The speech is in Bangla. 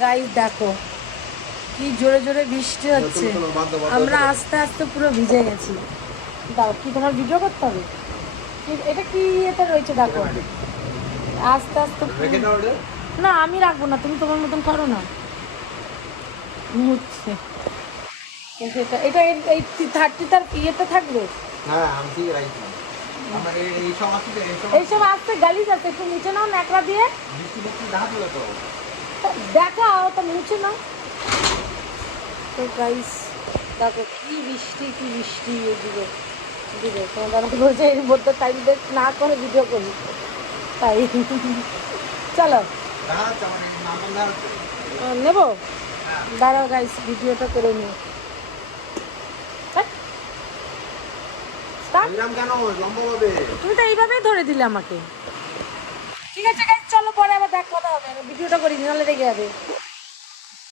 গাইস দেখো কি জোরে জোরে বৃষ্টি হচ্ছে, আমরা আস্তে আস্তে পুরো ভিজে গেছি। দাও, কি তোমার ভিডিও করতে হবে? এটা কি এটা রয়েছে দেখো, আস্তে আস্তে না আমি রাখবো না, তুমি তোমার মতন করো না। মুছছে কিন্তু এটা এটা এই 30 তার ইয়েটা থাকবে। হ্যাঁ আমি ঠিক রাখছি। আমার এইসব আসতে গালিজ আছে, একটু মুছে নাও ন্যাকড়া দিয়ে। বৃষ্টি বৃষ্টি দেখা দিল তো। দেখাও তো, মুছে নাও। তো গাইস দেখো কি বৃষ্টি কি বৃষ্টি এদিকে দিবে। তোমার দাদা বলছে এর মধ্যে টাইম বেস্ট না করে ভিডিও করি, তাই চলো নেবো। দাঁড়াও গাইস ভিডিওটা করে নিই। তুমি তো এইভাবেই ধরে দিলে আমাকে। ঠিক আছে গাইস চলো পরে আবার দেখা কথা হবে, ভিডিওটা করি নাহলে রেগে যাবে।